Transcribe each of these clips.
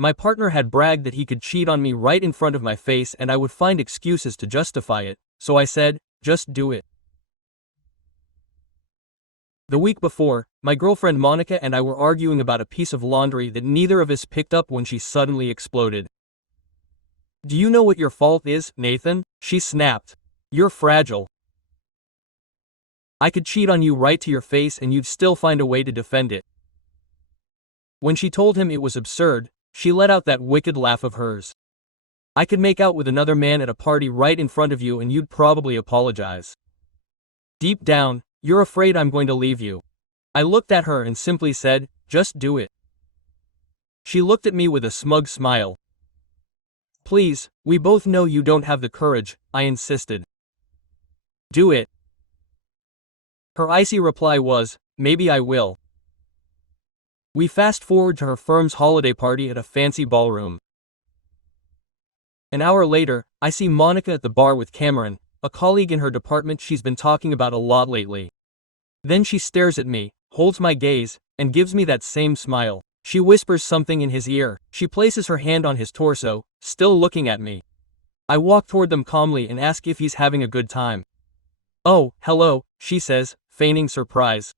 My partner had bragged that he could cheat on me right in front of my face and I would find excuses to justify it, so I said, just do it. The week before, my girlfriend Monica and I were arguing about a piece of laundry that neither of us picked up when she suddenly exploded. "Do you know what your fault is, Nathan?" she snapped. "You're fragile. I could cheat on you right to your face and you'd still find a way to defend it." When she told him it was absurd, she let out that wicked laugh of hers. "I could make out with another man at a party right in front of you and you'd probably apologize. Deep down, you're afraid I'm going to leave you." I looked at her and simply said, "Just do it." She looked at me with a smug smile. "Please, we both know you don't have the courage," I insisted. "Do it." Her icy reply was, "Maybe I will." We fast forward to her firm's holiday party at a fancy ballroom. An hour later, I see Monica at the bar with Cameron, a colleague in her department she's been talking about a lot lately. Then she stares at me, holds my gaze, and gives me that same smile. She whispers something in his ear. She places her hand on his torso, still looking at me. I walk toward them calmly and ask if he's having a good time. "Oh, hello," she says, feigning surprise.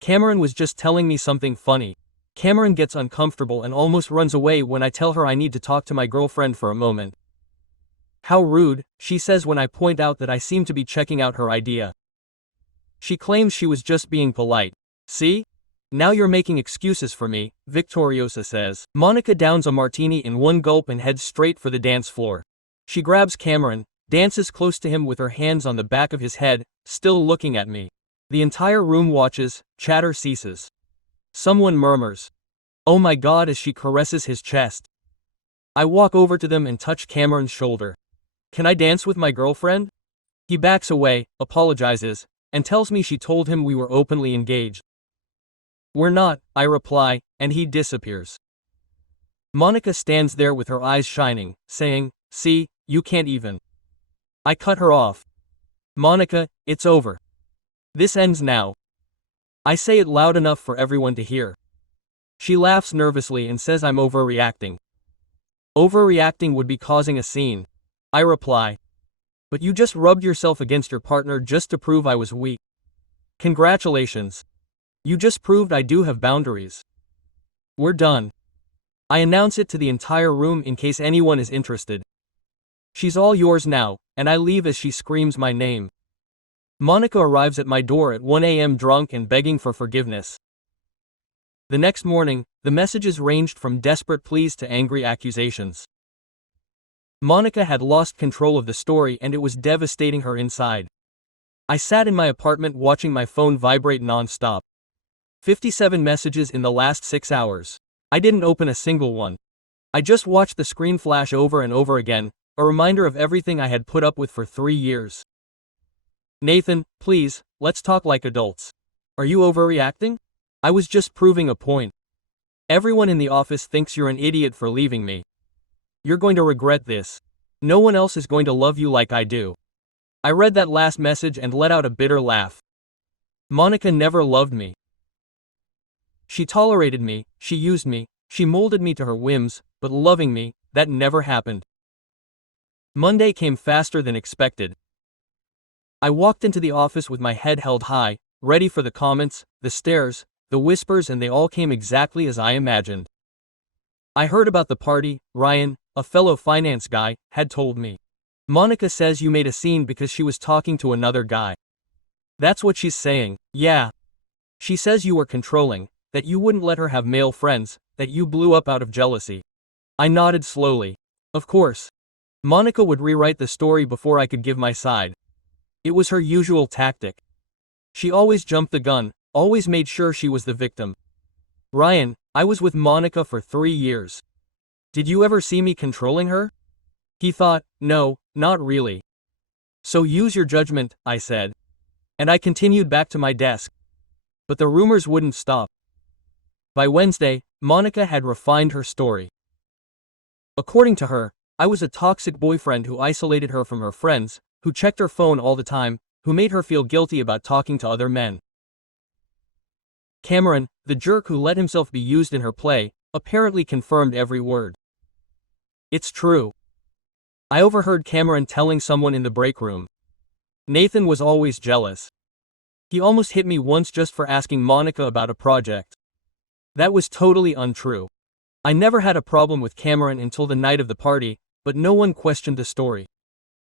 "Cameron was just telling me something funny." Cameron gets uncomfortable and almost runs away when I tell her I need to talk to my girlfriend for a moment. "How rude," she says when I point out that I seem to be checking out her idea. She claims she was just being polite. "See? Now you're making excuses for me," Victoriosa says. Monica downs a martini in one gulp and heads straight for the dance floor. She grabs Cameron, dances close to him with her hands on the back of his head, still looking at me. The entire room watches, chatter ceases. Someone murmurs, "Oh my God," as she caresses his chest. I walk over to them and touch Cameron's shoulder. "Can I dance with my girlfriend?" He backs away, apologizes, and tells me she told him we were openly engaged. "We're not," I reply, and he disappears. Monica stands there with her eyes shining, saying, "See, you can't even." I cut her off. "Monica, it's over. This ends now." I say it loud enough for everyone to hear. She laughs nervously and says I'm overreacting. "Overreacting would be causing a scene," I reply. "But you just rubbed yourself against your partner just to prove I was weak. Congratulations. You just proved I do have boundaries. We're done." I announce it to the entire room in case anyone is interested. "She's all yours now," and I leave as she screams my name. Monica arrives at my door at 1 a.m. drunk and begging for forgiveness. The next morning, the messages ranged from desperate pleas to angry accusations. Monica had lost control of the story and it was devastating her inside. I sat in my apartment watching my phone vibrate non-stop. 57 messages in the last 6 hours. I didn't open a single one. I just watched the screen flash over and over again, a reminder of everything I had put up with for 3 years. "Nathan, please, let's talk like adults. Are you overreacting? I was just proving a point. Everyone in the office thinks you're an idiot for leaving me. You're going to regret this. No one else is going to love you like I do." I read that last message and let out a bitter laugh. Monica never loved me. She tolerated me, she used me, she molded me to her whims, but loving me, that never happened. Monday came faster than expected. I walked into the office with my head held high, ready for the comments, the stares, the whispers, and they all came exactly as I imagined. I heard about the party. Ryan, a fellow finance guy, had told me. "Monica says you made a scene because she was talking to another guy." That's what she's saying. Yeah. She says you were controlling, that you wouldn't let her have male friends, that you blew up out of jealousy. I nodded slowly. Of course. Monica would rewrite the story before I could give my side. It was her usual tactic. She always jumped the gun, always made sure she was the victim. "Ryan, I was with Monica for 3 years. Did you ever see me controlling her?" He thought, "No, not really." "So use your judgment," I said. And I continued back to my desk. But the rumors wouldn't stop. By Wednesday, Monica had refined her story. According to her, I was a toxic boyfriend who isolated her from her friends, who checked her phone all the time, who made her feel guilty about talking to other men. Cameron, the jerk who let himself be used in her play, apparently confirmed every word. It's true. I overheard Cameron telling someone in the break room. Nathan was always jealous. He almost hit me once just for asking Monica about a project. That was totally untrue. I never had a problem with Cameron until the night of the party, but no one questioned the story.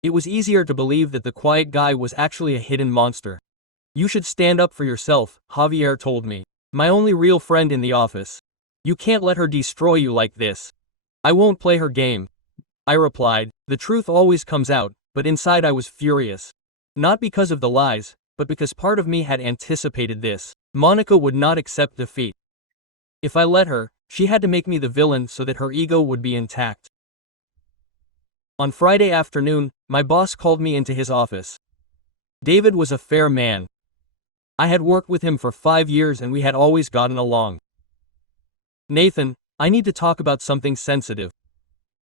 It was easier to believe that the quiet guy was actually a hidden monster. You should stand up for yourself, Javier told me. My only real friend in the office. You can't let her destroy you like this. I won't play her game. I replied. The truth always comes out, but inside I was furious. Not because of the lies, but because part of me had anticipated this. Monica would not accept defeat. If I let her, she had to make me the villain so that her ego would be intact. On Friday afternoon, my boss called me into his office. David was a fair man. I had worked with him for 5 years and we had always gotten along. Nathan, I need to talk about something sensitive.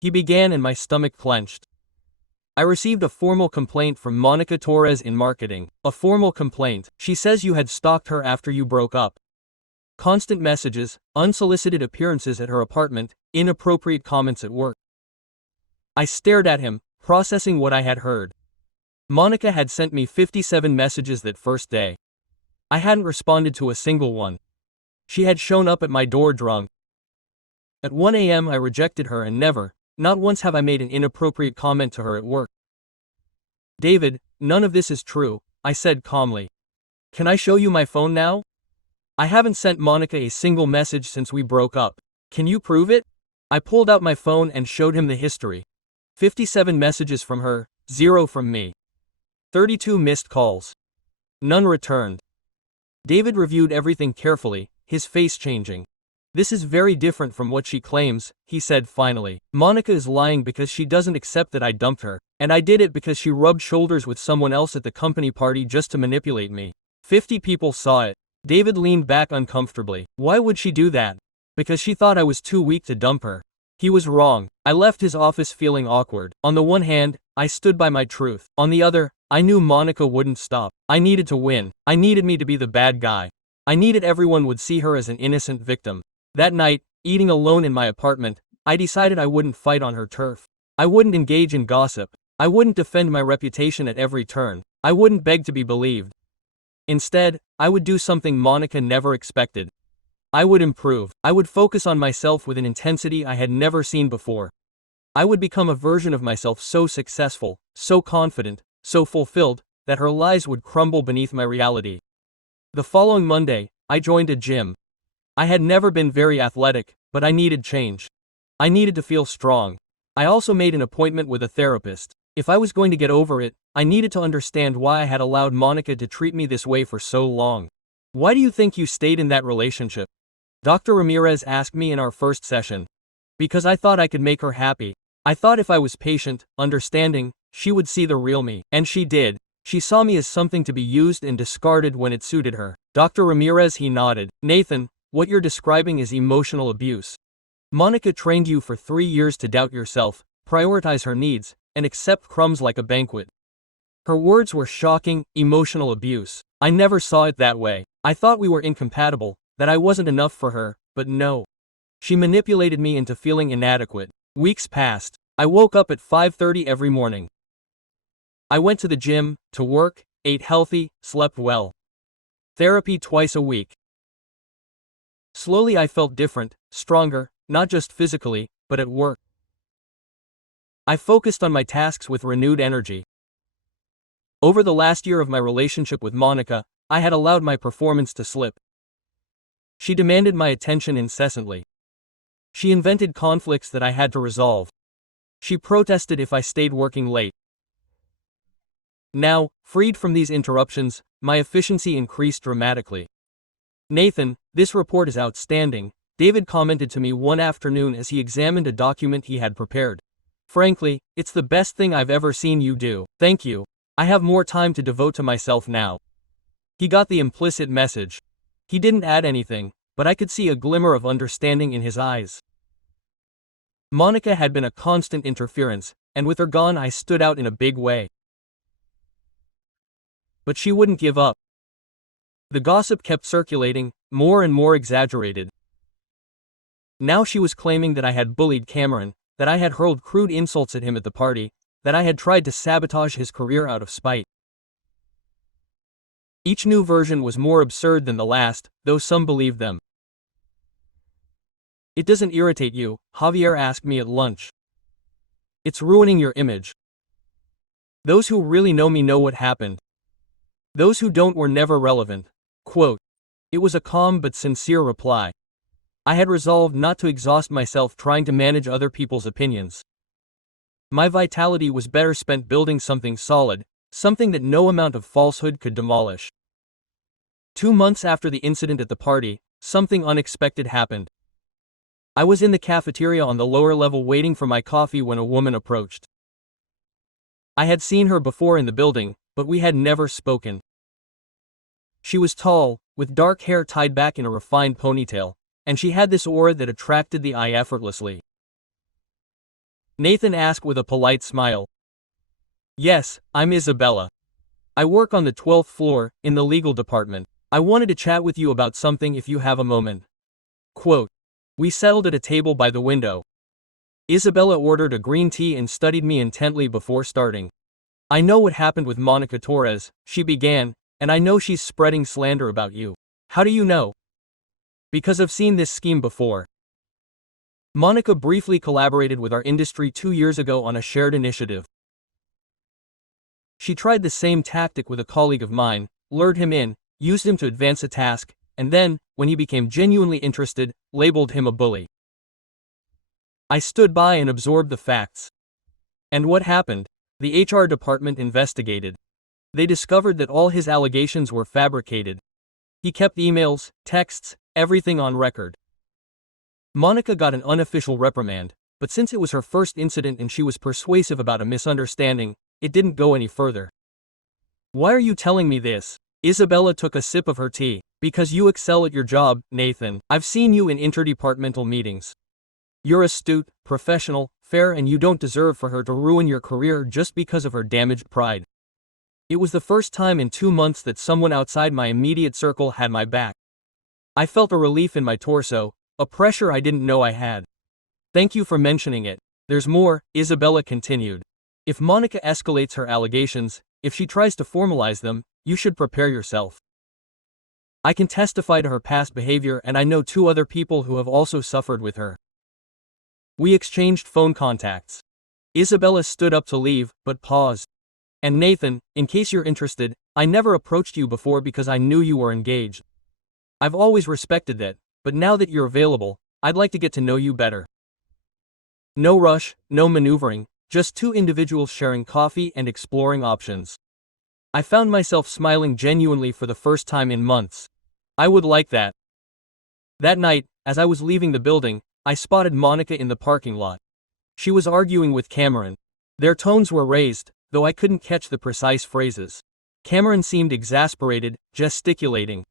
He began and my stomach clenched. I received a formal complaint from Monica Torres in marketing. A formal complaint. She says you had stalked her after you broke up. Constant messages, unsolicited appearances at her apartment, inappropriate comments at work. I stared at him, processing what I had heard. Monica had sent me 57 messages that first day. I hadn't responded to a single one. She had shown up at my door drunk. At 1 a.m. I rejected her and never, not once have I made an inappropriate comment to her at work. David, none of this is true, I said calmly. Can I show you my phone now? I haven't sent Monica a single message since we broke up. Can you prove it? I pulled out my phone and showed him the history. 57 messages from her, 0 from me. 32 missed calls. None returned. David reviewed everything carefully, his face changing. This is very different from what she claims, he said finally. Monica is lying because she doesn't accept that I dumped her, and I did it because she rubbed shoulders with someone else at the company party just to manipulate me. 50 people saw it. David leaned back uncomfortably. Why would she do that? Because she thought I was too weak to dump her. He was wrong. I left his office feeling awkward. On the one hand, I stood by my truth. On the other, I knew Monica wouldn't stop. I needed to win. I needed me to be the bad guy. I needed everyone would see her as an innocent victim. That night, eating alone in my apartment, I decided I wouldn't fight on her turf. I wouldn't engage in gossip. I wouldn't defend my reputation at every turn. I wouldn't beg to be believed. Instead, I would do something Monica never expected. I would improve. I would focus on myself with an intensity I had never seen before. I would become a version of myself so successful, so confident, so fulfilled, that her lies would crumble beneath my reality. The following Monday, I joined a gym. I had never been very athletic, but I needed change. I needed to feel strong. I also made an appointment with a therapist. If I was going to get over it, I needed to understand why I had allowed Monica to treat me this way for so long. Why do you think you stayed in that relationship? Dr. Ramirez asked me in our first session. Because I thought I could make her happy. I thought if I was patient, understanding, she would see the real me. And she did. She saw me as something to be used and discarded when it suited her. Dr. Ramirez, he nodded. Nathan, what you're describing is emotional abuse. Monica trained you for 3 years to doubt yourself, prioritize her needs, and accept crumbs like a banquet. Her words were shocking, emotional abuse. I never saw it that way. I thought we were incompatible, that I wasn't enough for her, but no. She manipulated me into feeling inadequate. Weeks passed. I woke up at 5:30 every morning. I went to the gym, to work, ate healthy, slept well. Therapy twice a week. Slowly I felt different, stronger, not just physically, but at work. I focused on my tasks with renewed energy. Over the last year of my relationship with Monica, I had allowed my performance to slip. She demanded my attention incessantly. She invented conflicts that I had to resolve. She protested if I stayed working late. Now, freed from these interruptions, my efficiency increased dramatically. Nathan, this report is outstanding, David commented to me one afternoon as he examined a document he had prepared. Frankly, it's the best thing I've ever seen you do. Thank you. I have more time to devote to myself now. He got the implicit message. He didn't add anything, but I could see a glimmer of understanding in his eyes. Monica had been a constant interference, and with her gone I stood out in a big way. But she wouldn't give up. The gossip kept circulating, more and more exaggerated. Now she was claiming that I had bullied Cameron, that I had hurled crude insults at him at the party, that I had tried to sabotage his career out of spite. Each new version was more absurd than the last, though some believed them. It doesn't irritate you, Javier asked me at lunch. It's ruining your image. Those who really know me know what happened. Those who don't were never relevant. Quote. It was a calm but sincere reply. I had resolved not to exhaust myself trying to manage other people's opinions. My vitality was better spent building something solid, something that no amount of falsehood could demolish. 2 months after the incident at the party, something unexpected happened. I was in the cafeteria on the lower level waiting for my coffee when a woman approached. I had seen her before in the building, but we had never spoken. She was tall, with dark hair tied back in a refined ponytail, and she had this aura that attracted the eye effortlessly. Nathan asked with a polite smile. Yes, I'm Isabella. I work on the 12th floor, in the legal department. I wanted to chat with you about something if you have a moment. Quote. We settled at a table by the window. Isabella ordered a green tea and studied me intently before starting. I know what happened with Monica Torres, she began, and I know she's spreading slander about you. How do you know? Because I've seen this scheme before. Monica briefly collaborated with our industry 2 years ago on a shared initiative. She tried the same tactic with a colleague of mine, lured him in, used him to advance a task, and then, when he became genuinely interested, labeled him a bully. I stood by and absorbed the facts. And what happened? The HR department investigated. They discovered that all his allegations were fabricated. He kept emails, texts, everything on record. Monica got an unofficial reprimand, but since it was her first incident and she was persuasive about a misunderstanding, it didn't go any further. Why are you telling me this? Isabella took a sip of her tea. Because you excel at your job, Nathan. I've seen you in interdepartmental meetings. You're astute, professional, fair, and you don't deserve for her to ruin your career just because of her damaged pride. It was the first time in 2 months that someone outside my immediate circle had my back. I felt a relief in my torso, a pressure I didn't know I had. Thank you for mentioning it. There's more, Isabella continued. If Monica escalates her allegations, if she tries to formalize them, you should prepare yourself. I can testify to her past behavior, and I know 2 other people who have also suffered with her. We exchanged phone contacts. Isabella stood up to leave, but paused. And Nathan, in case you're interested, I never approached you before because I knew you were engaged. I've always respected that, but now that you're available, I'd like to get to know you better. No rush, no maneuvering, just 2 individuals sharing coffee and exploring options. I found myself smiling genuinely for the first time in months. I would like that. That night, as I was leaving the building, I spotted Monica in the parking lot. She was arguing with Cameron. Their tones were raised, though I couldn't catch the precise phrases. Cameron seemed exasperated, gesticulating.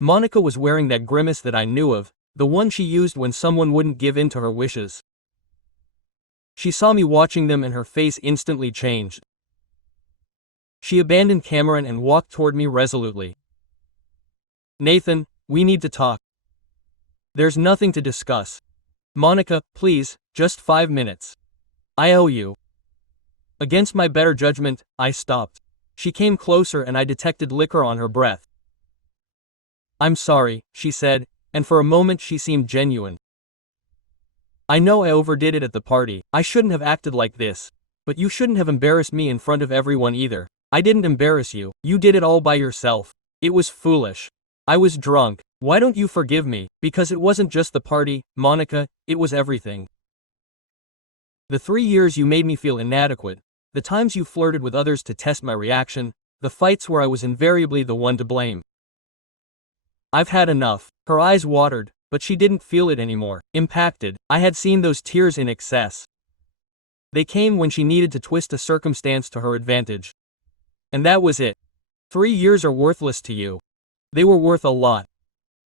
Monica was wearing that grimace that I knew of, the one she used when someone wouldn't give in to her wishes. She saw me watching them and her face instantly changed. She abandoned Cameron and walked toward me resolutely. Nathan, we need to talk. There's nothing to discuss. Monica, please, just 5 minutes. I owe you. Against my better judgment, I stopped. She came closer and I detected liquor on her breath. I'm sorry, she said, and for a moment she seemed genuine. I know I overdid it at the party. I shouldn't have acted like this. But you shouldn't have embarrassed me in front of everyone either. I didn't embarrass you. You did it all by yourself. It was foolish. I was drunk. Why don't you forgive me? Because it wasn't just the party, Monica, it was everything. The 3 years you made me feel inadequate, the times you flirted with others to test my reaction, the fights where I was invariably the one to blame. I've had enough. Her eyes watered, but she didn't feel it anymore. Impacted. I had seen those tears in excess. They came when she needed to twist a circumstance to her advantage. And that was it. 3 years are worthless to you. They were worth a lot.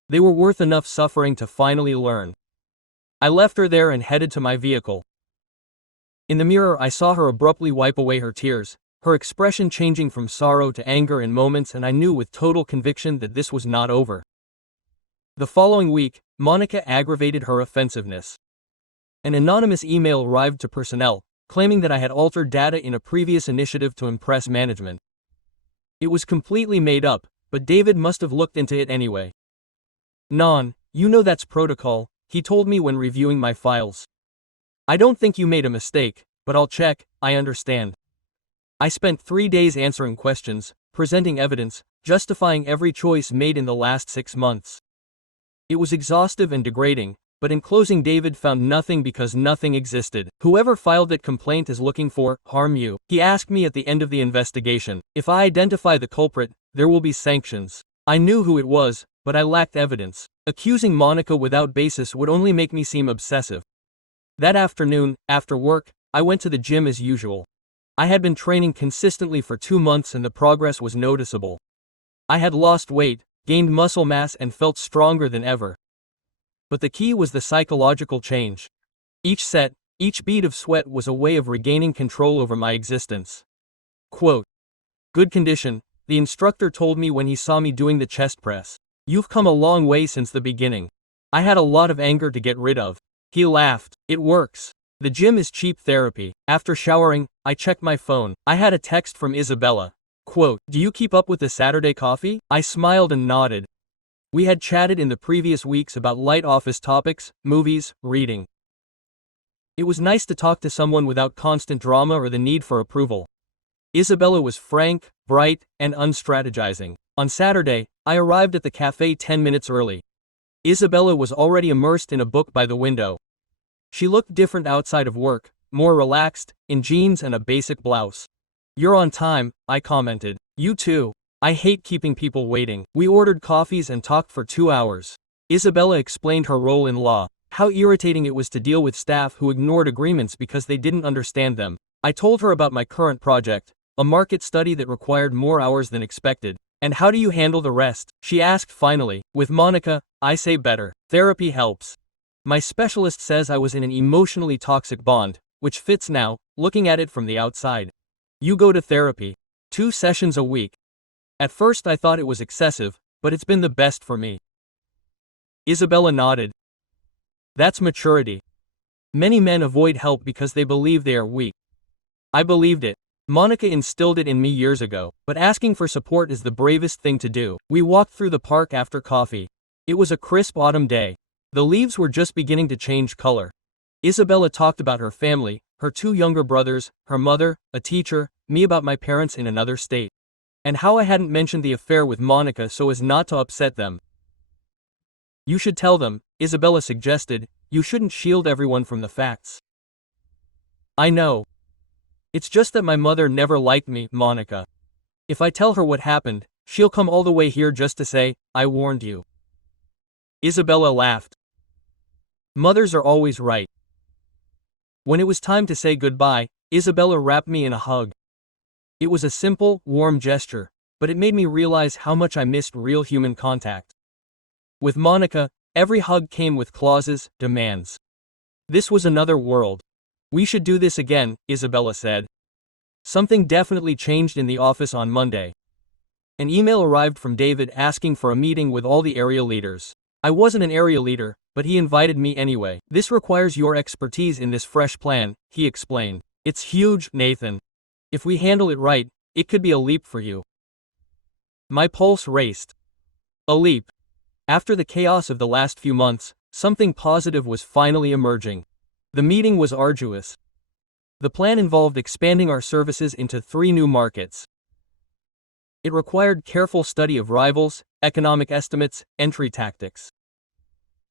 They were worth enough suffering to finally learn. I left her there and headed to my vehicle. In the mirror I saw her abruptly wipe away her tears, her expression changing from sorrow to anger in moments, and I knew with total conviction that this was not over. The following week, Monica aggravated her offensiveness. An anonymous email arrived to personnel, claiming that I had altered data in a previous initiative to impress management. It was completely made up, but David must have looked into it anyway. "Non, you know that's protocol," he told me when reviewing my files. "I don't think you made a mistake, but I'll check, I understand." I spent 3 days answering questions, presenting evidence, justifying every choice made in the last 6 months. It was exhaustive and degrading, but in closing David found nothing because nothing existed. "Whoever filed that complaint is looking for harm you," he asked me at the end of the investigation. "If I identify the culprit, there will be sanctions." I knew who it was, but I lacked evidence. Accusing Monica without basis would only make me seem obsessive. That afternoon, after work, I went to the gym as usual. I had been training consistently for 2 months and the progress was noticeable. I had lost weight, gained muscle mass and felt stronger than ever. But the key was the psychological change. Each set, each bead of sweat was a way of regaining control over my existence. Quote, "Good condition," the instructor told me when he saw me doing the chest press. "You've come a long way since the beginning." I had a lot of anger to get rid of. He laughed. "It works. The gym is cheap therapy." After showering, I checked my phone. I had a text from Isabella. Quote, "Do you keep up with the Saturday coffee?" I smiled and nodded. We had chatted in the previous weeks about light office topics, movies, reading. It was nice to talk to someone without constant drama or the need for approval. Isabella was frank, bright, and unstrategizing. On Saturday, I arrived at the cafe 10 minutes early. Isabella was already immersed in a book by the window. She looked different outside of work, more relaxed, in jeans and a basic blouse. "You're on time," I commented. "You too. I hate keeping people waiting." We ordered coffees and talked for 2 hours. Isabella explained her role in law, how irritating it was to deal with staff who ignored agreements because they didn't understand them. I told her about my current project, a market study that required more hours than expected. "And how do you handle the rest?" she asked finally. "With Monica, I say better. Therapy helps. My specialist says I was in an emotionally toxic bond, which fits now, looking at it from the outside. You go to therapy. 2 sessions a week. At first I thought it was excessive, but it's been the best for me." Isabella nodded. "That's maturity. Many men avoid help because they believe they are weak. I believed it. Monica instilled it in me years ago, but asking for support is the bravest thing to do." We walked through the park after coffee. It was a crisp autumn day. The leaves were just beginning to change color. Isabella talked about her family, her 2 younger brothers, her mother, a teacher, me about my parents in another state, and how I hadn't mentioned the affair with Monica so as not to upset them. "You should tell them," Isabella suggested. "You shouldn't shield everyone from the facts." "I know. It's just that my mother never liked me, Monica. If I tell her what happened, she'll come all the way here just to say, 'I warned you.'" Isabella laughed. "Mothers are always right." When it was time to say goodbye, Isabella wrapped me in a hug. It was a simple, warm gesture, but it made me realize how much I missed real human contact. With Monica, every hug came with clauses, demands. This was another world. "We should do this again," Isabella said. Something definitely changed in the office on Monday. An email arrived from David asking for a meeting with all the area leaders. I wasn't an area leader, but he invited me anyway. "This requires your expertise in this fresh plan," he explained. "It's huge, Nathan. If we handle it right, it could be a leap for you." My pulse raced. A leap. After the chaos of the last few months, something positive was finally emerging. The meeting was arduous. The plan involved expanding our services into 3 new markets. It required careful study of rivals, economic estimates, entry tactics.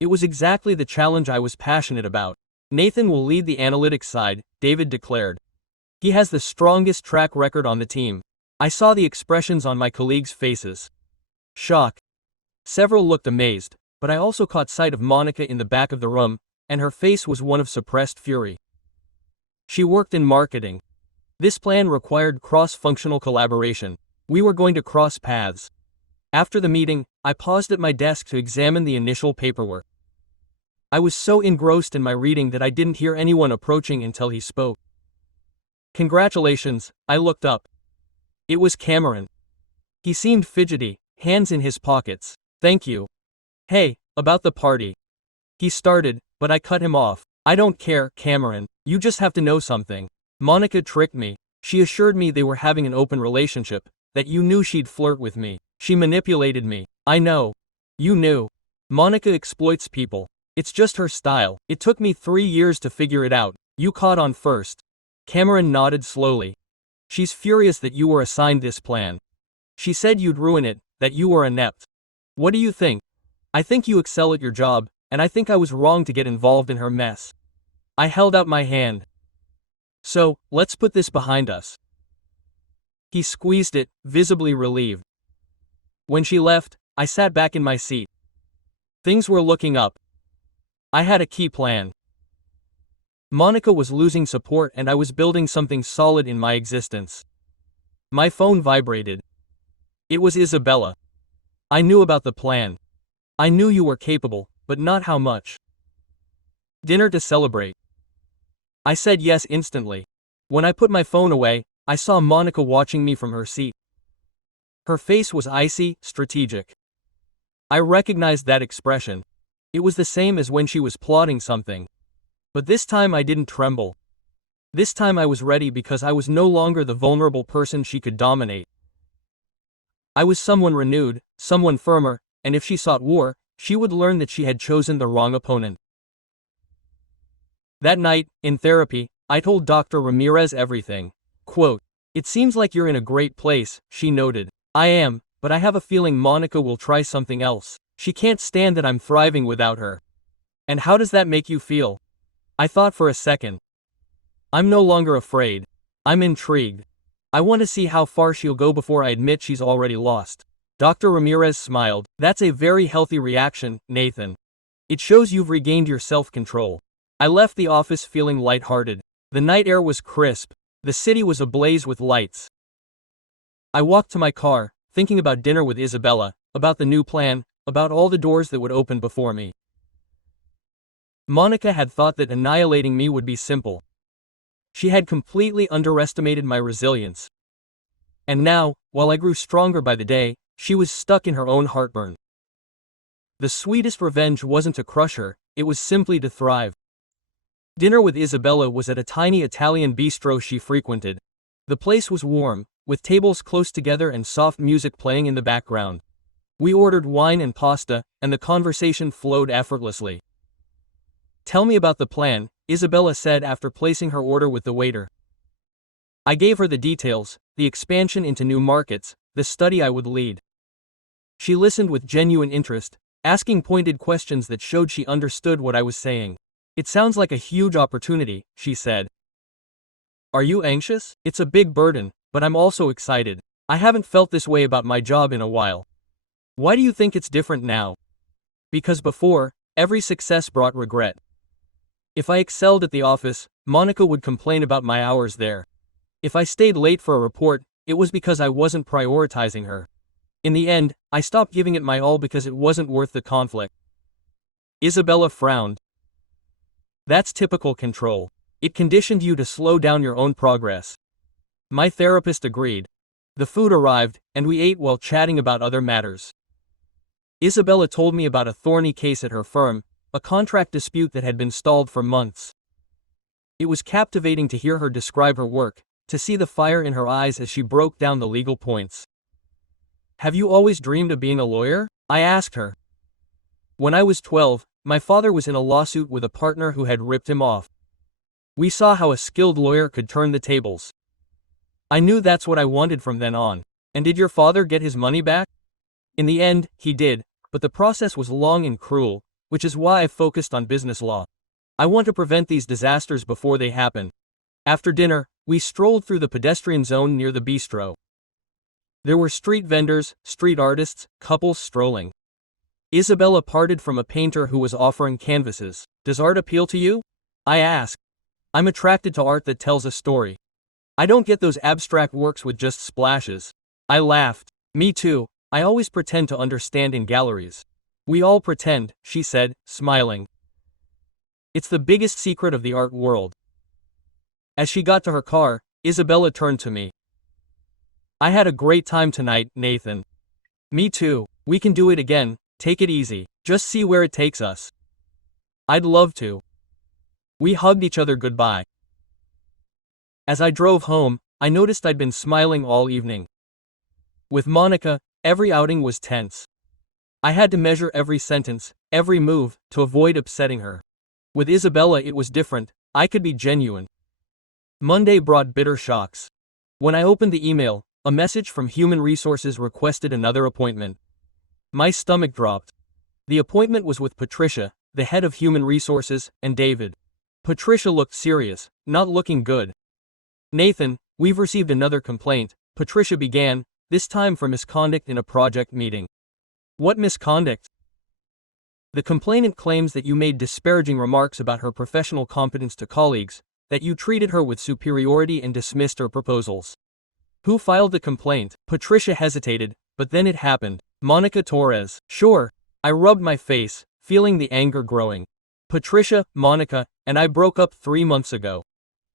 It was exactly the challenge I was passionate about. "Nathan will lead the analytics side," David declared. "He has the strongest track record on the team." I saw the expressions on my colleagues' faces. Shock. Several looked amazed, but I also caught sight of Monica in the back of the room, and her face was one of suppressed fury. She worked in marketing. This plan required cross-functional collaboration. We were going to cross paths. After the meeting, I paused at my desk to examine the initial paperwork. I was so engrossed in my reading that I didn't hear anyone approaching until he spoke. "Congratulations," I looked up. It was Cameron. He seemed fidgety, hands in his pockets. "Thank you. Hey, about the party. He started, but I cut him off. I don't care, Cameron. You just have to know something. Monica tricked me. She assured me they were having an open relationship, that you knew she'd flirt with me. She manipulated me. I know. You knew. Monica exploits people. It's just her style. It took me 3 years to figure it out. You caught on first. Cameron nodded slowly. She's furious that you were assigned this plan. She said you'd ruin it, that you were inept. What do you think? I think you excel at your job, and I think I was wrong to get involved in her mess. I held out my hand. So, let's put this behind us. He squeezed it, visibly relieved. When she left, I sat back in my seat. Things were looking up. I had a key plan. Monica was losing support and I was building something solid in my existence. My phone vibrated. It was Isabella. I knew about the plan. I knew you were capable, but not how much. Dinner to celebrate. I said yes instantly. When I put my phone away, I saw Monica watching me from her seat. Her face was icy, strategic. I recognized that expression. It was the same as when she was plotting something. But this time I didn't tremble. This time I was ready because I was no longer the vulnerable person she could dominate. I was someone renewed, someone firmer, and if she sought war, she would learn that she had chosen the wrong opponent. That night, in therapy, I told Dr. Ramirez everything. Quote, "It seems like you're in a great place," she noted. "I am, but I have a feeling Monica will try something else. She can't stand that I'm thriving without her." "And how does that make you feel?" I thought for a second. I'm no longer afraid. I'm intrigued. I want to see how far she'll go before I admit she's already lost. Dr. Ramirez smiled. "That's a very healthy reaction, Nathan. It shows you've regained your self-control." I left the office feeling lighthearted. The night air was crisp. The city was ablaze with lights. I walked to my car, thinking about dinner with Isabella, about the new plan, about all the doors that would open before me. Monica had thought that annihilating me would be simple. She had completely underestimated my resilience. And now, while I grew stronger by the day, she was stuck in her own heartburn. The sweetest revenge wasn't to crush her, it was simply to thrive. Dinner with Isabella was at a tiny Italian bistro she frequented. The place was warm, with tables close together and soft music playing in the background. We ordered wine and pasta, and the conversation flowed effortlessly. "Tell me about the plan," Isabella said after placing her order with the waiter. I gave her the details, the expansion into new markets, the study I would lead. She listened with genuine interest, asking pointed questions that showed she understood what I was saying. "It sounds like a huge opportunity," she said. "Are you anxious?" "It's a big burden, but I'm also excited. I haven't felt this way about my job in a while." "Why do you think it's different now?" "Because before, every success brought regret. If I excelled at the office, Monica would complain about my hours there. If I stayed late for a report, it was because I wasn't prioritizing her. In the end, I stopped giving it my all because it wasn't worth the conflict." Isabella frowned. "That's typical control. It conditioned you to slow down your own progress." My therapist agreed. The food arrived, and we ate while chatting about other matters. Isabella told me about a thorny case at her firm, a contract dispute that had been stalled for months. It was captivating to hear her describe her work, to see the fire in her eyes as she broke down the legal points. "Have you always dreamed of being a lawyer?" I asked her. "When I was 12, my father was in a lawsuit with a partner who had ripped him off. We saw how a skilled lawyer could turn the tables. I knew that's what I wanted from then on." "And did your father get his money back?" "In the end, he did, but the process was long and cruel, which is why I focused on business law. I want to prevent these disasters before they happen." After dinner, we strolled through the pedestrian zone near the bistro. There were street vendors, street artists, couples strolling. Isabella parted from a painter who was offering canvases. "Does art appeal to you?" I asked. "I'm attracted to art that tells a story. I don't get those abstract works with just splashes." I laughed. "Me too, I always pretend to understand in galleries." "We all pretend," she said, smiling. "It's the biggest secret of the art world." As she got to her car, Isabella turned to me. "I had a great time tonight, Nathan." "Me too. We can do it again. Take it easy. Just see where it takes us." I'd love to. We hugged each other goodbye. As I drove home, I noticed I'd been smiling all evening. With Monica, every outing was tense. I had to measure every sentence, every move, to avoid upsetting her. With Isabella it was different, I could be genuine. Monday brought bitter shocks. When I opened the email, a message from Human Resources requested another appointment. My stomach dropped. The appointment was with Patricia, the head of Human Resources, and David. Patricia looked serious, not looking good. Nathan, we've received another complaint, Patricia began, this time for misconduct in a project meeting. What misconduct? The complainant claims that you made disparaging remarks about her professional competence to colleagues, that you treated her with superiority and dismissed her proposals. Who filed the complaint? Patricia hesitated, but then it happened. Monica Torres. Sure. I rubbed my face, feeling the anger growing. Patricia, Monica, and I broke up 3 months ago.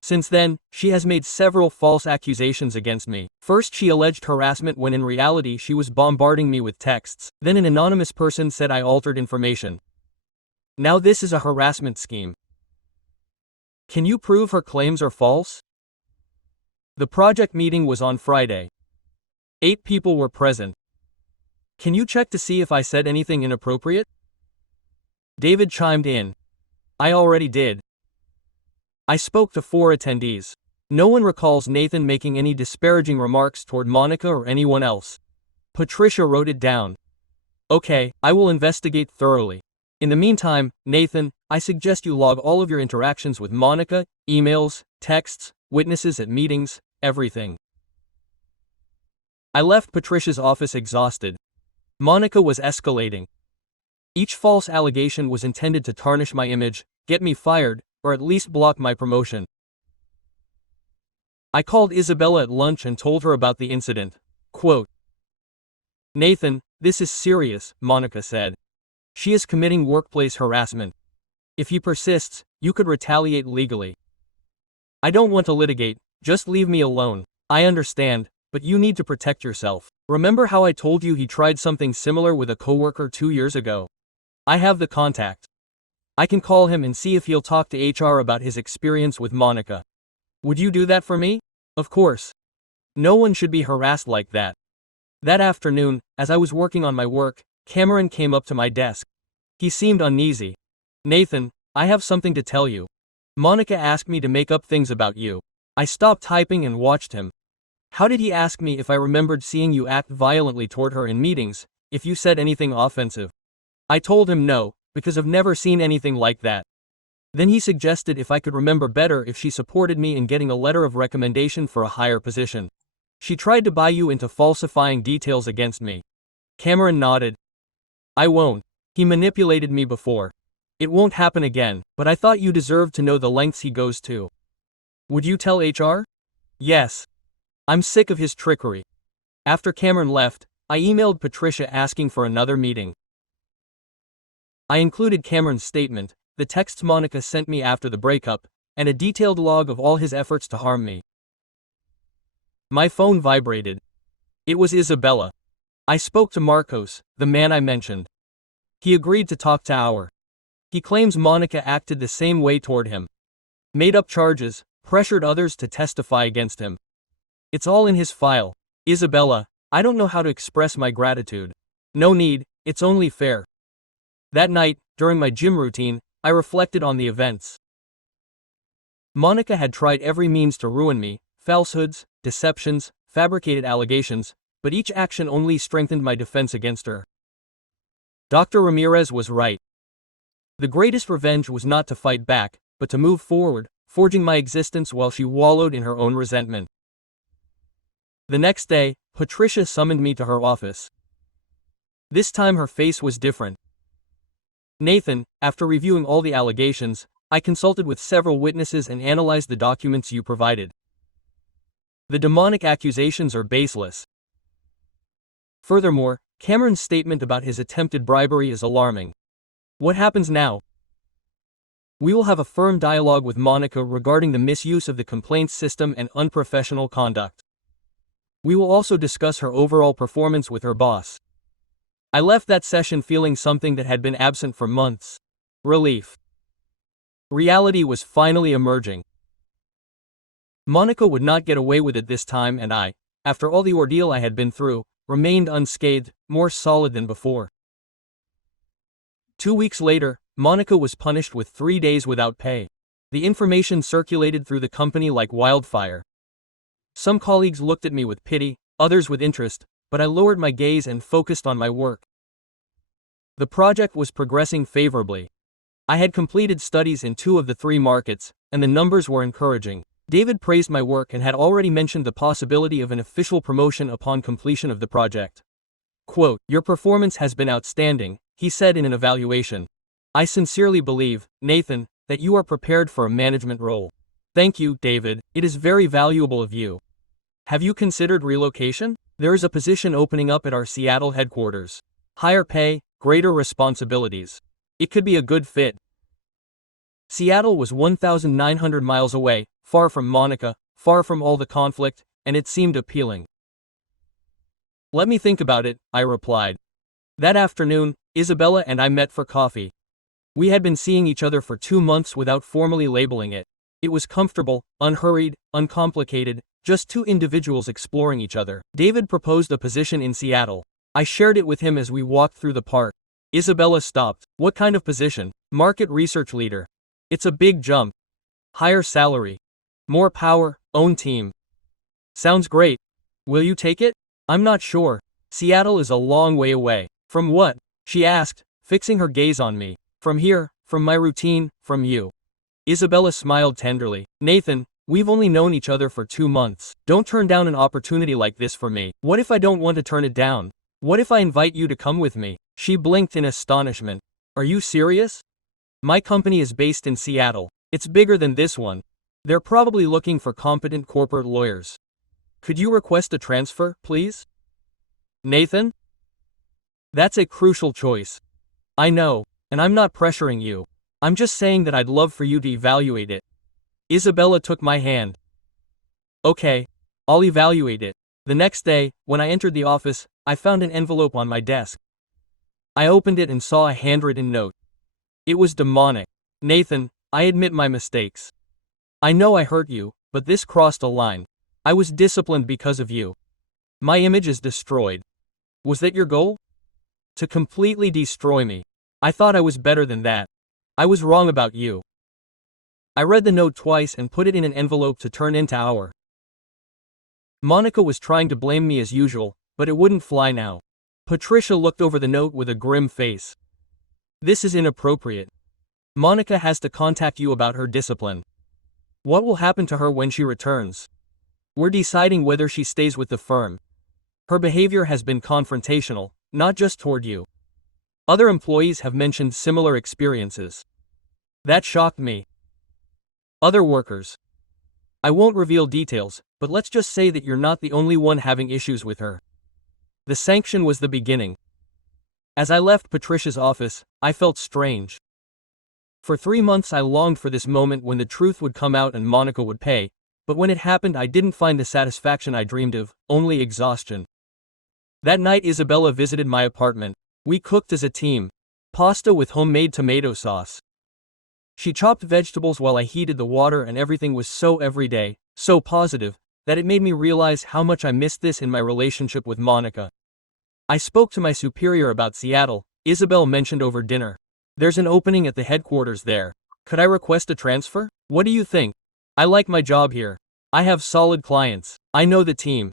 Since then, she has made several false accusations against me. First, she alleged harassment when in reality she was bombarding me with texts. Then an anonymous person said I altered information. Now this is a harassment scheme. Can you prove her claims are false? The project meeting was on Friday. 8 people were present. Can you check to see if I said anything inappropriate? David chimed in. I already did. I spoke to 4 attendees. No one recalls Nathan making any disparaging remarks toward Monica or anyone else. Patricia wrote it down. Okay, I will investigate thoroughly. In the meantime, Nathan, I suggest you log all of your interactions with Monica, emails, texts, witnesses at meetings, everything. I left Patricia's office exhausted. Monica was escalating. Each false allegation was intended to tarnish my image, get me fired, or at least block my promotion. I called Isabella at lunch and told her about the incident. Quote, Nathan, this is serious, Monica said. She is committing workplace harassment. If he persists, you could retaliate legally. I don't want to litigate, just leave me alone. I understand, but you need to protect yourself. Remember how I told you he tried something similar with a coworker 2 years ago? I have the contact. I can call him and see if he'll talk to HR about his experience with Monica. Would you do that for me? Of course. No one should be harassed like that. That afternoon, as I was working on my work, Cameron came up to my desk. He seemed uneasy. Nathan, I have something to tell you. Monica asked me to make up things about you. I stopped typing and watched him. How did he ask me if I remembered seeing you act violently toward her in meetings, if you said anything offensive? I told him no, because I've never seen anything like that. Then he suggested if I could remember better if she supported me in getting a letter of recommendation for a higher position. She tried to buy you into falsifying details against me. Cameron nodded. I won't. He manipulated me before. It won't happen again, but I thought you deserved to know the lengths he goes to. Would you tell HR? Yes. I'm sick of his trickery. After Cameron left, I emailed Patricia asking for another meeting. I included Cameron's statement, the texts Monica sent me after the breakup, and a detailed log of all his efforts to harm me. My phone vibrated. It was Isabella. I spoke to Marcos, the man I mentioned. He agreed to talk to our. He claims Monica acted the same way toward him. Made up charges, pressured others to testify against him. It's all in his file. Isabella, I don't know how to express my gratitude. No need, it's only fair. That night, during my gym routine, I reflected on the events. Monica had tried every means to ruin me, falsehoods, deceptions, fabricated allegations, but each action only strengthened my defense against her. Dr. Ramirez was right. The greatest revenge was not to fight back, but to move forward, forging my existence while she wallowed in her own resentment. The next day, Patricia summoned me to her office. This time her face was different. Nathan, after reviewing all the allegations, I consulted with several witnesses and analyzed the documents you provided. The demonic accusations are baseless. Furthermore, Cameron's statement about his attempted bribery is alarming. What happens now? We will have a firm dialogue with Monica regarding the misuse of the complaints system and unprofessional conduct. We will also discuss her overall performance with her boss. I left that session feeling something that had been absent for months. Relief. Reality was finally emerging. Monica would not get away with it this time, and I, after all the ordeal I had been through, remained unscathed, more solid than before. 2 weeks later, Monica was punished with 3 days without pay. The information circulated through the company like wildfire. Some colleagues looked at me with pity, others with interest, but I lowered my gaze and focused on my work. The project was progressing favorably. I had completed studies in 2 of the 3 markets, and the numbers were encouraging. David praised my work and had already mentioned the possibility of an official promotion upon completion of the project. Quote, "Your performance has been outstanding," he said in an evaluation. "I sincerely believe, Nathan, that you are prepared for a management role." "Thank you, David, it is very valuable of you." "Have you considered relocation? There is a position opening up at our Seattle headquarters. Higher pay, greater responsibilities. It could be a good fit." Seattle was 1,900 miles away, far from Monica, far from all the conflict, and it seemed appealing. "Let me think about it," I replied. That afternoon, Isabella and I met for coffee. We had been seeing each other for 2 months without formally labeling it. It was comfortable, unhurried, uncomplicated, just 2 individuals exploring each other. David proposed a position in Seattle. I shared it with him as we walked through the park. Isabella stopped. "What kind of position?" "Market research leader." "It's a big jump. Higher salary. More power, own team." "Sounds great. Will you take it?" "I'm not sure. Seattle is a long way away." "From what?" she asked, fixing her gaze on me. "From here, from my routine, from you." Isabella smiled tenderly. "Nathan, we've only known each other for 2 months. Don't turn down an opportunity like this for me." "What if I don't want to turn it down? What if I invite you to come with me?" She blinked in astonishment. "Are you serious? My company is based in Seattle. It's bigger than this one. They're probably looking for competent corporate lawyers. Could you request a transfer, please?" "Nathan? That's a crucial choice. I know, and I'm not pressuring you. I'm just saying that I'd love for you to evaluate it." Isabella took my hand. "Okay, I'll evaluate it." The next day, when I entered the office, I found an envelope on my desk. I opened it and saw a handwritten note. It was demonic. "Nathan, I admit my mistakes. I know I hurt you, but this crossed a line. I was disciplined because of you. My image is destroyed." "Was that your goal?" "To completely destroy me. I thought I was better than that. I was wrong about you." I read the note twice and put it in an envelope to turn into our. Monica was trying to blame me as usual, but it wouldn't fly now. Patricia looked over the note with a grim face. "This is inappropriate. Monica has to contact you about her discipline. What will happen to her when she returns? We're deciding whether she stays with the firm. Her behavior has been confrontational, not just toward you. Other employees have mentioned similar experiences." That shocked me. "Other workers. I won't reveal details, but let's just say that you're not the only one having issues with her." The sanction was the beginning. As I left Patricia's office, I felt strange. For 3 months I longed for this moment when the truth would come out and Monica would pay, but when it happened I didn't find the satisfaction I dreamed of, only exhaustion. That night Isabella visited my apartment. We cooked as a team. Pasta with homemade tomato sauce. She chopped vegetables while I heated the water, and everything was so everyday, so positive, that it made me realize how much I missed this in my relationship with Monica. I spoke to my superior about Seattle. Isabel mentioned over dinner. "There's an opening at the headquarters there. Could I request a transfer? What do you think? I like my job here. I have solid clients. I know the team.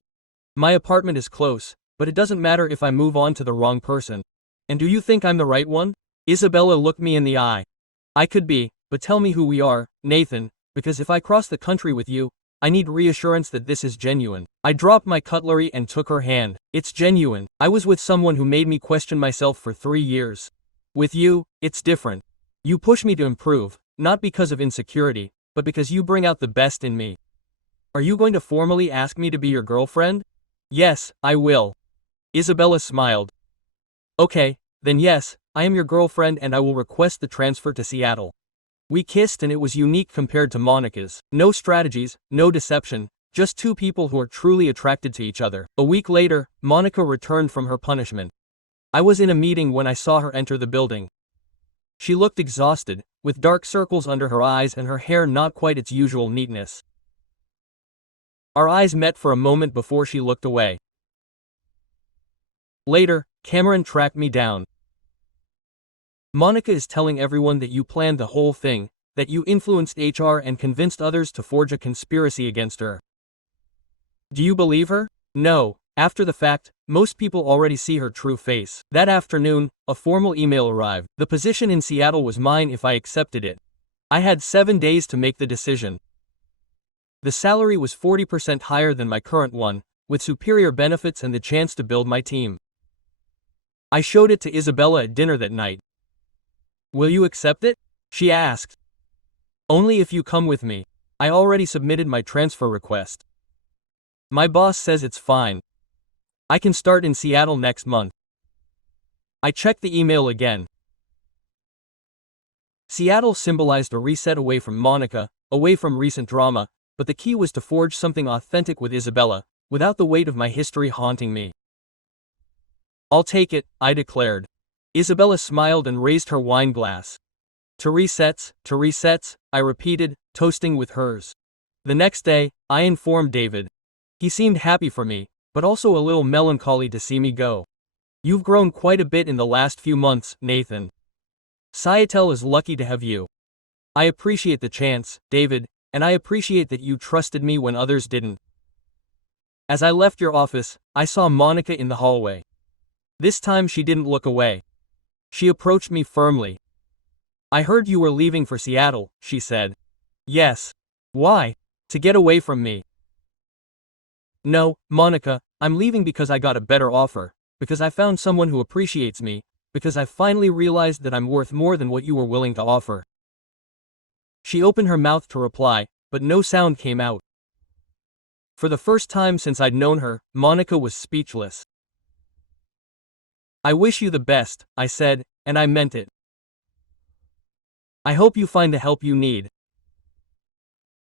My apartment is close, but it doesn't matter if I move on to the wrong person. And do you think I'm the right one?" Isabella looked me in the eye. "I could be, but tell me who we are, Nathan, because if I cross the country with you, I need reassurance that this is genuine." I dropped my cutlery and took her hand. "It's genuine. I was with someone who made me question myself for 3 years. With you, it's different. You push me to improve, not because of insecurity, but because you bring out the best in me. Are you going to formally ask me to be your girlfriend?" "Yes, I will." Isabella smiled. "Okay, then yes, I am your girlfriend and I will request the transfer to Seattle." We kissed and it was unique compared to Monica's. No strategies, no deception, just 2 people who are truly attracted to each other. A week later, Monica returned from her punishment. I was in a meeting when I saw her enter the building. She looked exhausted, with dark circles under her eyes and her hair not quite its usual neatness. Our eyes met for a moment before she looked away. Later, Cameron tracked me down. Monica is telling everyone that you planned the whole thing, that you influenced HR and convinced others to forge a conspiracy against her. Do you believe her? No. After the fact, most people already see her true face. That afternoon, a formal email arrived. The position in Seattle was mine if I accepted it. I had 7 days to make the decision. The salary was 40% higher than my current one, with superior benefits and the chance to build my team. I showed it to Isabella at dinner that night. Will you accept it? She asked. Only if you come with me. I already submitted my transfer request. My boss says it's fine. I can start in Seattle next month. I checked the email again. Seattle symbolized a reset away from Monica, away from recent drama, but the key was to forge something authentic with Isabella, without the weight of my history haunting me. I'll take it, I declared. Isabella smiled and raised her wine glass. To resets, I repeated, toasting with hers. The next day, I informed David. He seemed happy for me, but also a little melancholy to see me go. You've grown quite a bit in the last few months, Nathan. Seattle is lucky to have you. I appreciate the chance, David, and I appreciate that you trusted me when others didn't. As I left your office, I saw Monica in the hallway. This time she didn't look away. She approached me firmly. I heard you were leaving for Seattle, she said. Yes. Why? To get away from me. No, Monica, I'm leaving because I got a better offer, because I found someone who appreciates me, because I finally realized that I'm worth more than what you were willing to offer. She opened her mouth to reply, but no sound came out. For the first time since I'd known her, Monica was speechless. I wish you the best, I said, and I meant it. I hope you find the help you need.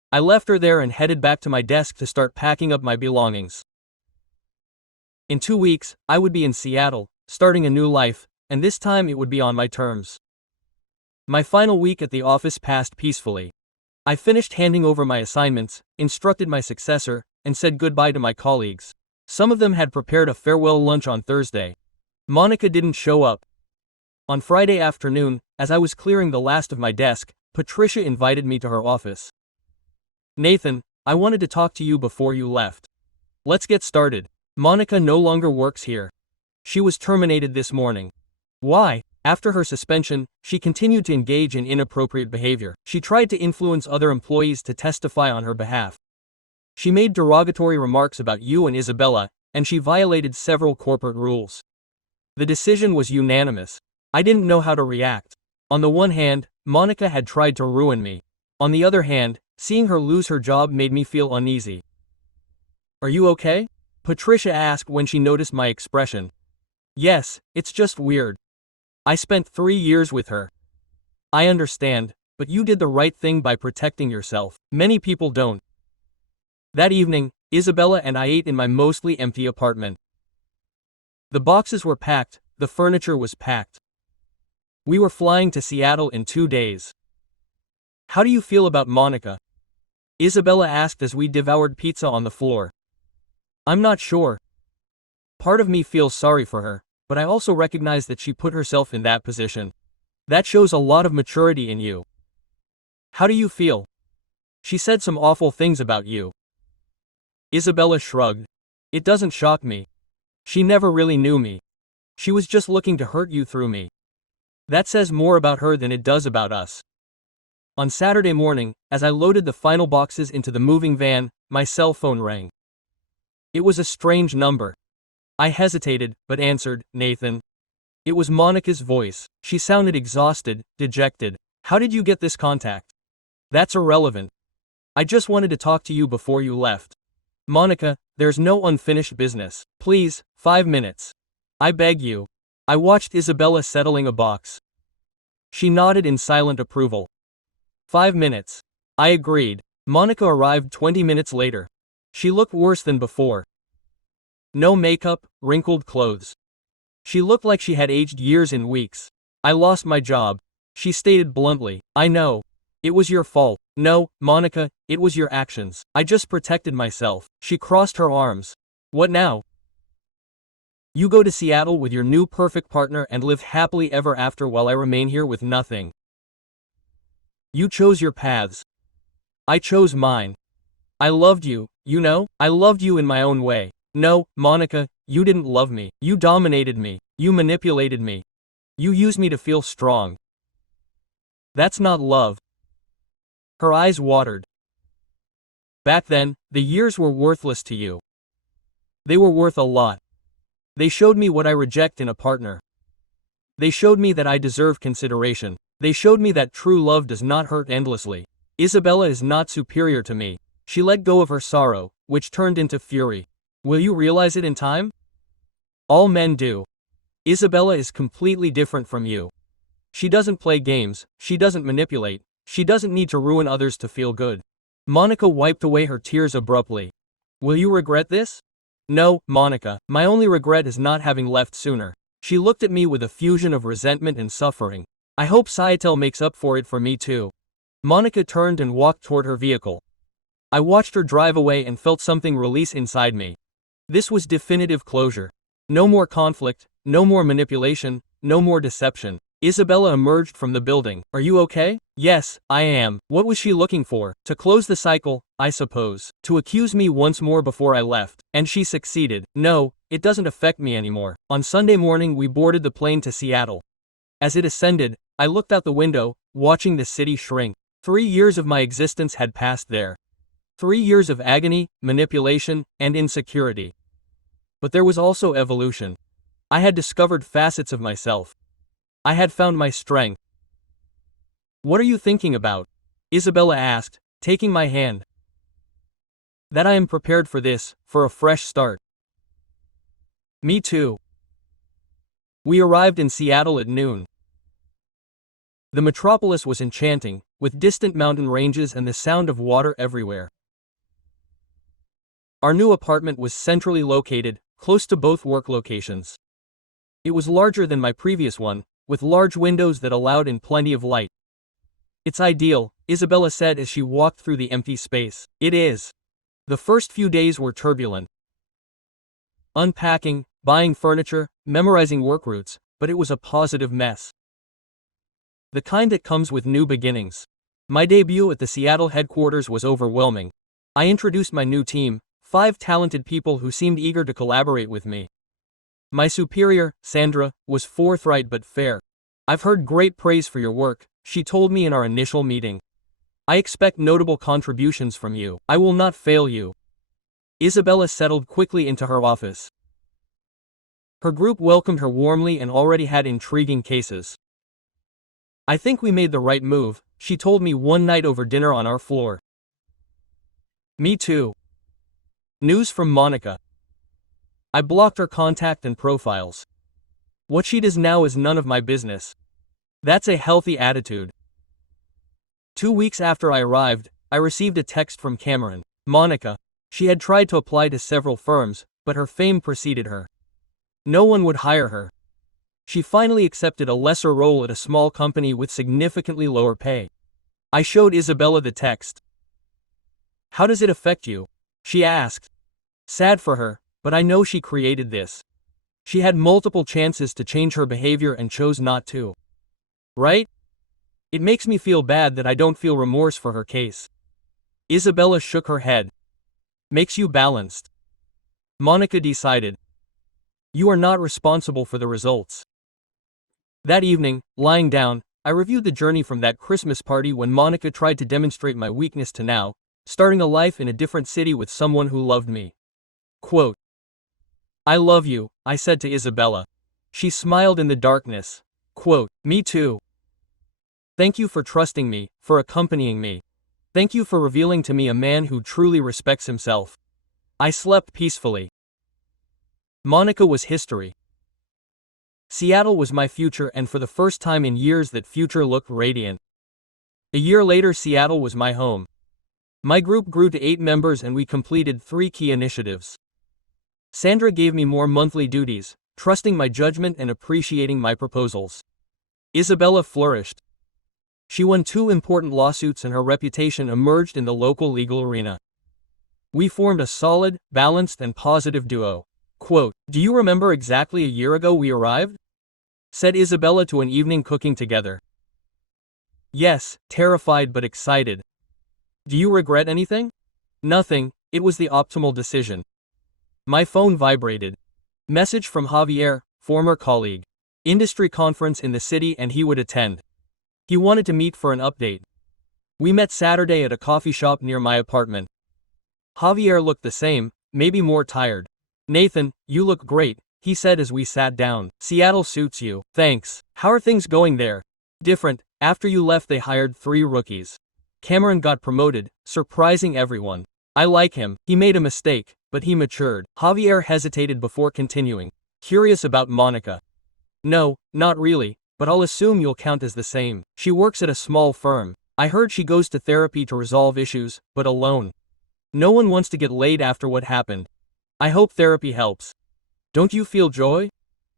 I left her there and headed back to my desk to start packing up my belongings. In 2 weeks, I would be in Seattle, starting a new life, and this time it would be on my terms. My final week at the office passed peacefully. I finished handing over my assignments, instructed my successor, and said goodbye to my colleagues. Some of them had prepared a farewell lunch on Thursday. Monica didn't show up. On Friday afternoon, as I was clearing the last of my desk, Patricia invited me to her office. Nathan, I wanted to talk to you before you left. Let's get started. Monica no longer works here. She was terminated this morning. Why? After her suspension, she continued to engage in inappropriate behavior. She tried to influence other employees to testify on her behalf. She made derogatory remarks about you and Isabella, and she violated several corporate rules. The decision was unanimous. I didn't know how to react. On the one hand, Monica had tried to ruin me. On the other hand, seeing her lose her job made me feel uneasy. Are you okay? Patricia asked when she noticed my expression. Yes, it's just weird. I spent 3 years with her. I understand, but you did the right thing by protecting yourself. Many people don't. That evening, Isabella and I ate in my mostly empty apartment. The boxes were packed, the furniture was packed. We were flying to Seattle in 2 days. How do you feel about Monica? Isabella asked as we devoured pizza on the floor. I'm not sure. Part of me feels sorry for her, but I also recognize that she put herself in that position. That shows a lot of maturity in you. How do you feel? She said some awful things about you. Isabella shrugged. It doesn't shock me. She never really knew me. She was just looking to hurt you through me. That says more about her than it does about us. On Saturday morning, as I loaded the final boxes into the moving van, my cell phone rang. It was a strange number. I hesitated, but answered, Nathan. It was Monica's voice. She sounded exhausted, dejected. How did you get this contact? That's irrelevant. I just wanted to talk to you before you left. Monica, there's no unfinished business. Please, 5 minutes. I beg you. I watched Isabella settling a box. She nodded in silent approval. 5 minutes. I agreed. Monica arrived 20 minutes later. She looked worse than before. No makeup, wrinkled clothes. She looked like she had aged years in weeks. I lost my job. She stated bluntly. I know. It was your fault. No, Monica, it was your actions. I just protected myself. She crossed her arms. What now? You go to Seattle with your new perfect partner and live happily ever after while I remain here with nothing. You chose your paths. I chose mine. I loved you, you know? I loved you in my own way. No, Monica, you didn't love me. You dominated me. You manipulated me. You used me to feel strong. That's not love. Her eyes watered. Back then, the years were worthless to you. They were worth a lot. They showed me what I reject in a partner. They showed me that I deserve consideration. They showed me that true love does not hurt endlessly. Isabella is not superior to me. She let go of her sorrow, which turned into fury. Will you realize it in time? All men do. Isabella is completely different from you. She doesn't play games, she doesn't manipulate, she doesn't need to ruin others to feel good. Monica wiped away her tears abruptly. Will you regret this? No, Monica, my only regret is not having left sooner. She looked at me with a fusion of resentment and suffering. I hope Saitel makes up for it for me too. Monica turned and walked toward her vehicle. I watched her drive away and felt something release inside me. This was definitive closure. No more conflict, no more manipulation, no more deception. Isabella emerged from the building. Are you okay? Yes, I am. What was she looking for? To close the cycle, I suppose. To accuse me once more before I left. And she succeeded. No, it doesn't affect me anymore. On Sunday morning we boarded the plane to Seattle. As it ascended, I looked out the window, watching the city shrink. 3 years of my existence had passed there. 3 years of agony, manipulation, and insecurity. But there was also evolution. I had discovered facets of myself. I had found my strength. What are you thinking about? Isabella asked, taking my hand. That I am prepared for this, for a fresh start. Me too. We arrived in Seattle at noon. The metropolis was enchanting, with distant mountain ranges and the sound of water everywhere. Our new apartment was centrally located, close to both work locations. It was larger than my previous one, with large windows that allowed in plenty of light. It's ideal, Isabella said as she walked through the empty space. It is. The first few days were turbulent. Unpacking, buying furniture, memorizing work routes, but it was a positive mess. The kind that comes with new beginnings. My debut at the Seattle headquarters was overwhelming. I introduced my new team, 5 talented people who seemed eager to collaborate with me. My superior, Sandra, was forthright but fair. I've heard great praise for your work, she told me in our initial meeting. I expect notable contributions from you. I will not fail you. Isabella settled quickly into her office. Her group welcomed her warmly and already had intriguing cases. I think we made the right move, she told me one night over dinner on our floor. Me too. News from Monica. I blocked her contact and profiles. What she does now is none of my business. That's a healthy attitude. 2 weeks after I arrived, I received a text from Cameron. Monica. She had tried to apply to several firms, but her fame preceded her. No one would hire her. She finally accepted a lesser role at a small company with significantly lower pay. I showed Isabella the text. How does it affect you? She asked. Sad for her, but I know she created this. She had multiple chances to change her behavior and chose not to. Right? It makes me feel bad that I don't feel remorse for her case. Isabella shook her head. Makes you balanced. Monica decided. You are not responsible for the results. That evening, lying down, I reviewed the journey from that Christmas party when Monica tried to demonstrate my weakness to now, starting a life in a different city with someone who loved me. Quote. I love you, I said to Isabella. She smiled in the darkness. Quote, me too. Thank you for trusting me, for accompanying me. Thank you for revealing to me a man who truly respects himself. I slept peacefully. Monica was history. Seattle was my future, and for the first time in years that future looked radiant. A year later, Seattle was my home. My group grew to 8 members and we completed 3 key initiatives. Sandra gave me more monthly duties, trusting my judgment and appreciating my proposals. Isabella flourished. She won 2 important lawsuits and her reputation emerged in the local legal arena. We formed a solid, balanced, and positive duo. Quote, "Do you remember exactly a year ago we arrived?" said Isabella to an evening cooking together. "Yes," terrified but excited. "Do you regret anything?" "Nothing, it was the optimal decision." My phone vibrated. Message from Javier, former colleague. Industry conference in the city and he would attend. He wanted to meet for an update. We met Saturday at a coffee shop near my apartment. Javier looked the same, maybe more tired. "Nathan, you look great," he said as we sat down. "Seattle suits you." "Thanks. How are things going there?" "Different. After you left they hired 3 rookies. Cameron got promoted, surprising everyone. I like him. He made a mistake, but he matured." Javier hesitated before continuing. "Curious about Monica?" "No, not really, but I'll assume you'll count as the same. She works at a small firm. I heard she goes to therapy to resolve issues, but alone. No one wants to get laid after what happened. I hope therapy helps." "Don't you feel joy?"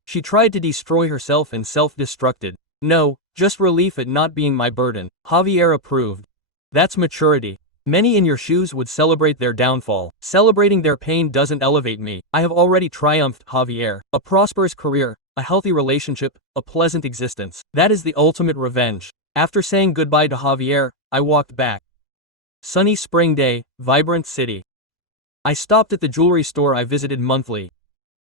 "She tried to destroy herself and self-destructed." "No, just relief at not being my burden." Javier approved. "That's maturity. Many in your shoes would celebrate their downfall. Celebrating their pain doesn't elevate me. I have already triumphed." Javier. "A prosperous career, a healthy relationship, a pleasant existence. That is the ultimate revenge." After saying goodbye to Javier, I walked back. Sunny spring day, vibrant city. I stopped at the jewelry store I visited monthly.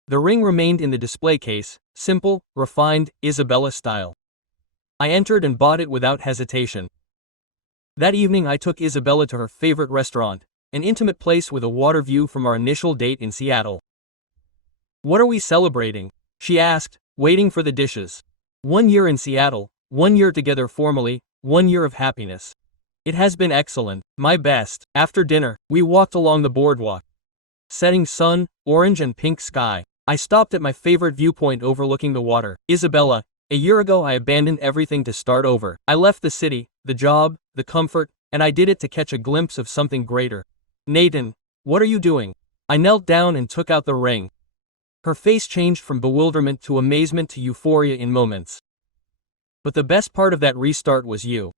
The ring remained in the display case, simple, refined, Isabella style. I entered and bought it without hesitation. That evening I took Isabella to her favorite restaurant, an intimate place with a water view from our initial date in Seattle. "What are we celebrating?" she asked, waiting for the dishes. 1 year in Seattle, 1 year together formally, 1 year of happiness. "It has been excellent, my best." After dinner, we walked along the boardwalk. Setting sun, orange and pink sky. I stopped at my favorite viewpoint overlooking the water. "Isabella, a year ago I abandoned everything to start over. I left the city, the job, the comfort, and I did it to catch a glimpse of something greater." "Nathan, what are you doing?" I knelt down and took out the ring. Her face changed from bewilderment to amazement to euphoria in moments. "But the best part of that restart was you.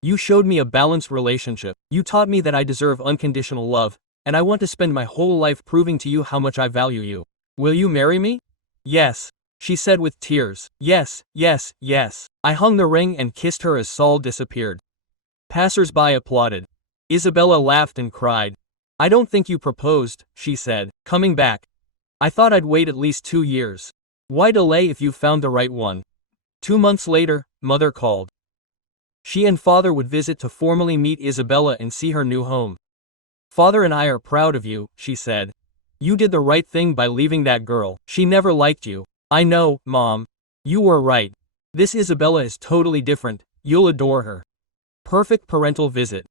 You showed me a balanced relationship. You taught me that I deserve unconditional love, and I want to spend my whole life proving to you how much I value you. Will you marry me?" "Yes," she said with tears. "Yes, yes, yes." I hung the ring and kissed her as Saul disappeared. Passers-by applauded. Isabella laughed and cried. "I don't think you proposed," she said, coming back. "I thought I'd wait at least 2 years. Why delay if you found the right one?" 2 months later, Mother called. She and Father would visit to formally meet Isabella and see her new home. "Father and I are proud of you," she said. "You did the right thing by leaving that girl. She never liked you." "I know, Mom. You were right. This Isabella is totally different, you'll adore her." Perfect parental visit.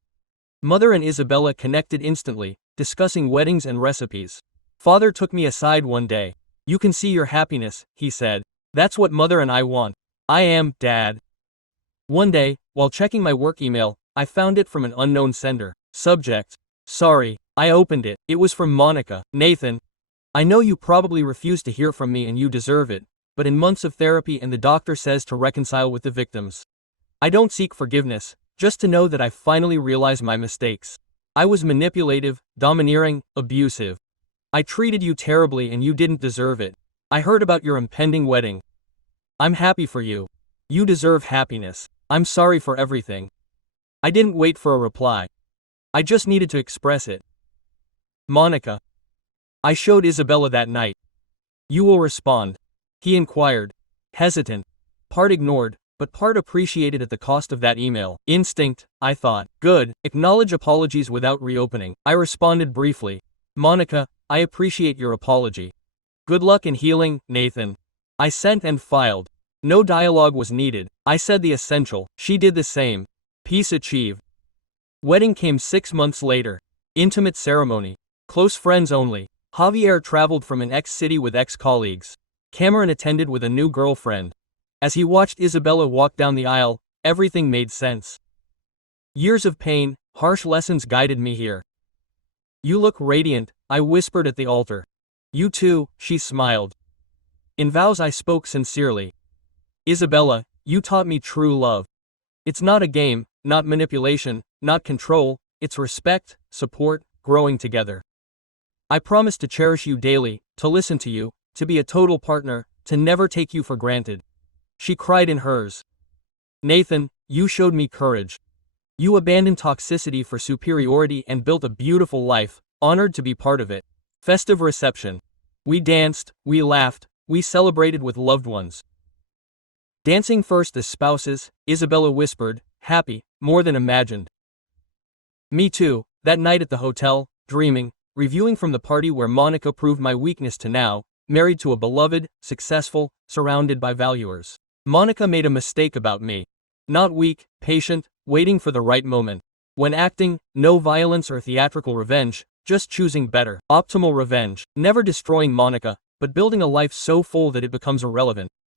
Mother and Isabella connected instantly, discussing weddings and recipes. Father took me aside one day. "You can see your happiness," he said. "That's what Mother and I want." "I am, Dad." One day, while checking my work email, I found it from an unknown sender. Subject: "Sorry." I opened it. It was from Monica. "Nathan, I know you probably refuse to hear from me and you deserve it, but in months of therapy and the doctor says to reconcile with the victims. I don't seek forgiveness, just to know that I finally realized my mistakes. I was manipulative, domineering, abusive. I treated you terribly and you didn't deserve it. I heard about your impending wedding. I'm happy for you. You deserve happiness. I'm sorry for everything." I didn't wait for a reply. I just needed to express it. "Monica." I showed Isabella that night. "You will respond?" he inquired. Hesitant. Part ignored, but part appreciated at the cost of that email. Instinct, I thought. Good. Acknowledge apologies without reopening. I responded briefly. "Monica, I appreciate your apology. Good luck in healing, Nathan." I sent and filed. No dialogue was needed. I said the essential. She did the same. Peace achieved. Wedding came 6 months later. Intimate ceremony. Close friends only. Javier traveled from an ex-city with ex-colleagues. Cameron attended with a new girlfriend. As he watched Isabella walk down the aisle, everything made sense. Years of pain, harsh lessons guided me here. "You look radiant," I whispered at the altar. "You too," she smiled. In vows I spoke sincerely. "Isabella, you taught me true love. It's not a game, not manipulation, not control, it's respect, support, growing together. I promise to cherish you daily, to listen to you, to be a total partner, to never take you for granted. She cried in hers. Nathan, you showed me courage. You abandoned toxicity for superiority and built a beautiful life, honored to be part of it. Festive reception. We danced, we laughed, we celebrated with loved ones. Dancing first as spouses, Isabella whispered, happy, more than imagined. Me too, that night at the hotel, dreaming, reviewing from the party where Monica proved my weakness to now, married to a beloved, successful, surrounded by valuers. Monica made a mistake about me. Not weak, patient, waiting for the right moment. When acting, no violence or theatrical revenge, just choosing better. Optimal revenge. Never destroying Monica, but building a life so full that it becomes irrelevant.